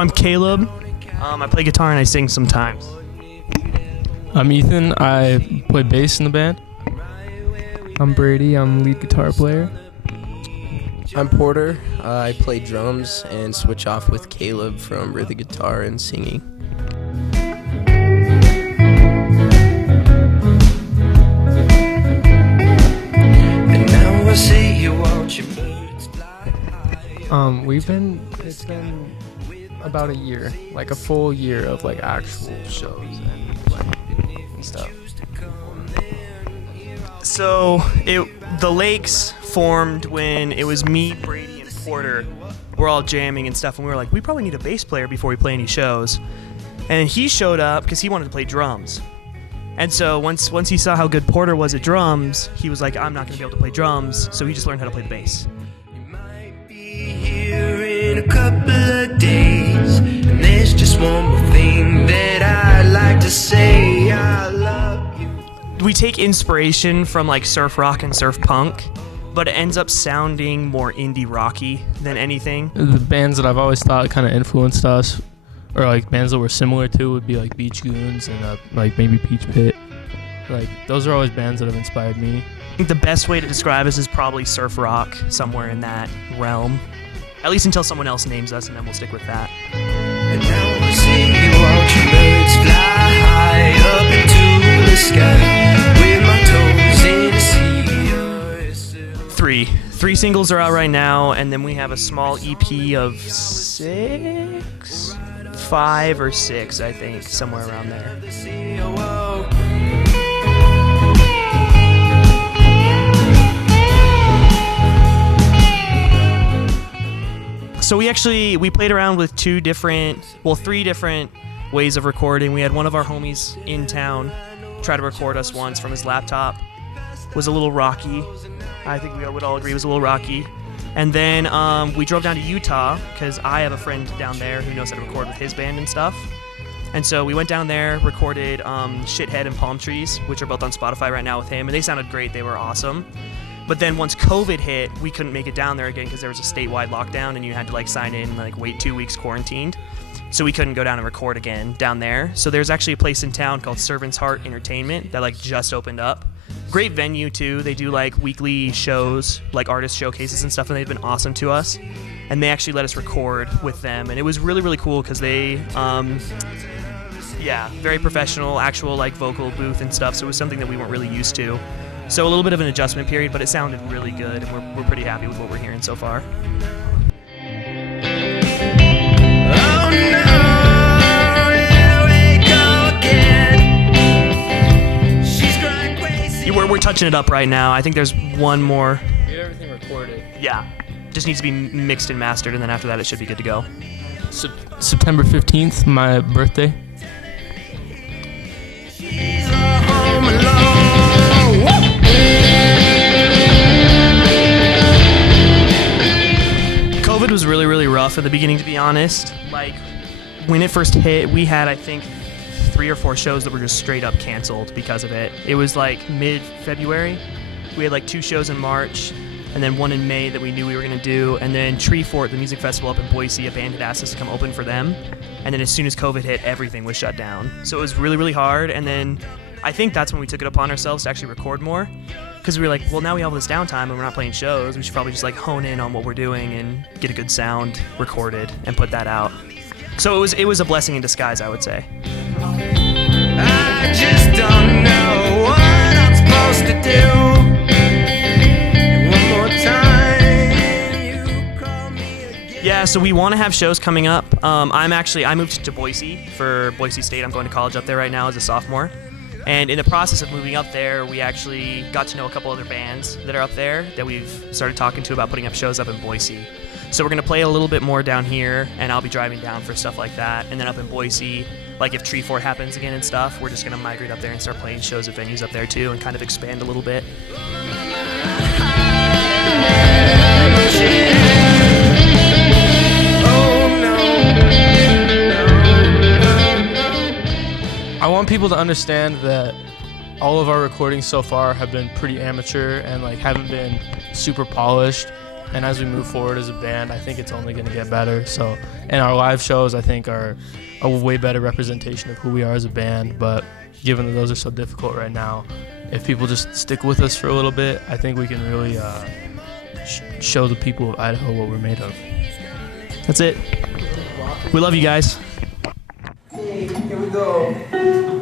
So I'm Caleb. I play guitar and I sing sometimes. I'm Ethan. I play bass in the band. I'm Brady. I'm lead guitar player. I'm Porter. I play drums and switch off with Caleb from rhythm guitar and singing. And now I see you watching birds fly high. It's been about a year, like a full year of like actual shows and stuff. So the Lakes formed when it was me, Brady, and Porter. We're all jamming and stuff, and we were like, we probably need a bass player before we play any shows. And he showed up because he wanted to play drums. And so once he saw how good Porter was at drums, he was like, I'm not going to be able to play drums, so he just learned how to play the bass. You might be here in a couple of days, and there's just one more thing that I'd like to say. I love you. We take inspiration from like surf rock and surf punk, but it ends up sounding more indie rocky than anything. The bands that I've always thought kind of influenced us, or like bands that were similar to, would be like Beach Goons and like maybe Peach Pit. Like those are always bands that have inspired me. I think the best way to describe us is probably surf rock, somewhere in that realm. At least until someone else names us, and then we'll stick with that. And now I see you watching birds fly high up into the sky with my toes in the sea. Three singles are out right now, and then we have a small EP of 5 or 6, I think, somewhere around there. So we played around with 3 different ways of recording. We had one of our homies in town try to record us once from his laptop. It was a little rocky. I think we would all agree it was a little rocky. And then we drove down to Utah because I have a friend down there who knows how to record with his band and stuff. And so we went down there, recorded Shithead and Palm Trees, which are both on Spotify right now with him, and they sounded great. They were awesome. But then once COVID hit, we couldn't make it down there again because there was a statewide lockdown and you had to like sign in, like wait 2 weeks quarantined. So we couldn't go down and record again down there. So there's actually a place in town called Servant's Heart Entertainment that like just opened up. Great venue too. They do like weekly shows, like artist showcases and stuff, and they've been awesome to us. And they actually let us record with them, and it was really, really cool because they, very professional, actual like vocal booth and stuff. So it was something that we weren't really used to. So a little bit of an adjustment period, but it sounded really good, and we're pretty happy with what we're hearing so far. Oh no, here we go again. She's going crazy. We're touching it up right now. I think there's one more. We had everything recorded. Yeah, just needs to be mixed and mastered, and then after that it should be good to go. September 15th, my birthday. She's all home alone. COVID was really, really rough at the beginning, to be honest. Like, when it first hit, we had, I think, 3 or 4 shows that were just straight up canceled because of it. It was like mid-February. We had like 2 shows in March, and then 1 in May that we knew we were going to do, and then Tree Fort, the music festival up in Boise, a band had asked us to come open for them, and then as soon as COVID hit, everything was shut down. So it was really, really hard, and then I think that's when we took it upon ourselves to actually record more, because we were like, well, now we have all this downtime and we're not playing shows, we should probably just like hone in on what we're doing and get a good sound recorded and put that out. So it was a blessing in disguise, I would say. I just don't know what I'm supposed to do. One more time, you call me again. Yeah, so we want to have shows coming up. I moved to Boise for Boise State. I'm going to college up there right now as a sophomore. And in the process of moving up there, we actually got to know a couple other bands that are up there that we've started talking to about putting up shows up in Boise. So we're going to play a little bit more down here, and I'll be driving down for stuff like that. And then up in Boise, like if Tree Fort happens again and stuff, we're just going to migrate up there and start playing shows at venues up there too and kind of expand a little bit. I want people to understand that all of our recordings so far have been pretty amateur and like haven't been super polished. And as we move forward as a band, I think it's only going to get better. So, and our live shows, I think, are a way better representation of who we are as a band. But given that those are so difficult right now, if people just stick with us for a little bit, I think we can really show the people of Idaho what we're made of. That's it. We love you guys. Here we go.